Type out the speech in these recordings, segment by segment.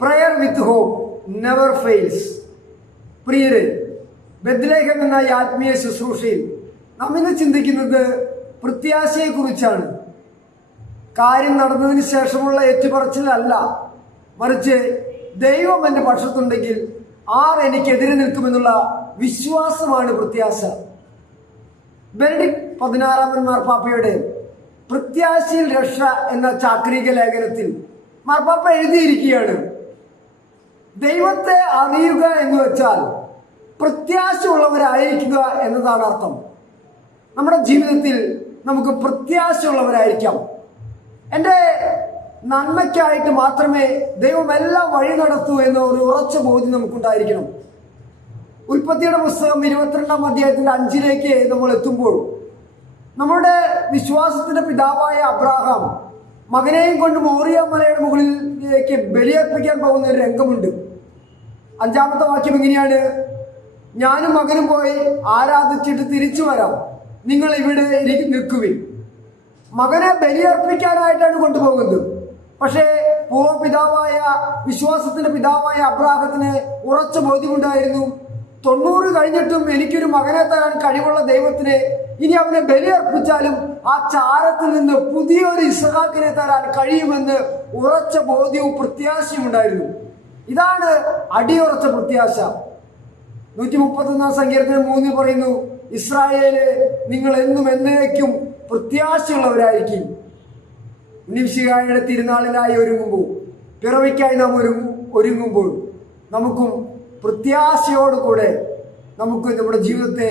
Prayer with hope never fails. പ്രിയരെ, Bethlehem എന്ന ഈ ആത്മീയ ശുശ്രൂഷയിൽ നാം ഇന്ന് ചിന്തിക്കുന്നത് പ്രത്യാശയെക്കുറിച്ചാണ്. കാര്യം നടന്നതിന് ശേഷമുള്ള ഏറ്റുപറച്ചിലല്ല, മറിച്ച് ദൈവം എൻ്റെ പക്ഷത്തുണ്ടെങ്കിൽ ആർ എനിക്കെതിരെ നിൽക്കുമെന്നുള്ള വിശ്വാസമാണ് പ്രത്യാശ. ബെനഡിക്ട് 16 മാർപ്പാപ്പയുടെ പ്രത്യാശയിൽ രക്ഷ എന്ന ചാക്രിക ലേഖനത്തിൽ മാർപ്പാപ്പ എഴുതിയിരിക്കുകയാണ്, ദൈവത്തെ അറിയുക എന്ന് വെച്ചാൽ പ്രത്യാശയുള്ളവരായിരിക്കുക എന്നതാണ് അർത്ഥം. നമ്മുടെ ജീവിതത്തിൽ നമുക്ക് പ്രത്യാശയുള്ളവരായിരിക്കാം. എൻ്റെ നന്മയ്ക്കായിട്ട് മാത്രമേ ദൈവം എല്ലാം വഴി നടത്തൂ എന്ന ഒരു ഉറച്ച ബോധ്യം നമുക്കുണ്ടായിരിക്കണം. ഉൽപ്പത്തിയുടെ പുസ്തകം 22-ാം അധ്യായത്തിന്റെ 5-ലേക്ക് നമ്മൾ എത്തുമ്പോൾ നമ്മുടെ വിശ്വാസത്തിന്റെ പിതാവായ അബ്രാഹാം മകനെയും കൊണ്ട് മോറിയ മലയുടെ മുകളിലേക്ക് ബലിയർപ്പിക്കാൻ പോകുന്ന ഒരു രംഗമുണ്ട്. 5-ാമത്തെ വാക്യം എങ്ങനെയാണ്? ഞാനും മകനും പോയി ആരാധിച്ചിട്ട് തിരിച്ചു വരാം, നിങ്ങൾ ഇവിടെ നിൽക്കുവിൻ. മകനെ ബലിയർപ്പിക്കാനായിട്ടാണ് കൊണ്ടുപോകുന്നത്. പക്ഷേ പൂർവ്വപിതാവായ വിശ്വാസത്തിന്റെ പിതാവായ അബ്രാഹത്തിന് ഉറച്ച ബോധ്യമുണ്ടായിരുന്നു, 90 കഴിഞ്ഞിട്ടും എനിക്കൊരു മകനെ തരാൻ കഴിവുള്ള ദൈവത്തിന് ഇനി അവനെ ബലിയർപ്പിച്ചാലും ആ ചാരത്തിൽ നിന്ന് പുതിയൊരു ഇസ്ഹാക്കിനെ തരാൻ കഴിയുമെന്ന് ഉറച്ച ബോധ്യവും പ്രത്യാശയും ഉണ്ടായിരുന്നു. ഇതാണ് അടിയുറച്ച പ്രത്യാശ. 131-ാം സങ്കീർത്തനം 3 പറയുന്നു, ഇസ്രായേല് നിങ്ങൾ എന്നും എന്നേക്കും പ്രത്യാശയുള്ളവരായിരിക്കും. ഉണ്ണിമിശിഹായുടെ തിരുനാളിനായി ഒരുങ്ങുമ്പോൾ, പിറവിക്കായി നാം ഒരുങ്ങുമ്പോൾ നമുക്കും പ്രത്യാശയോടുകൂടെ നമുക്ക് നമ്മുടെ ജീവിതത്തെ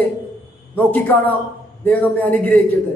നോക്കിക്കാണാം. ദൈവം നമ്മെ അനുഗ്രഹിക്കട്ടെ.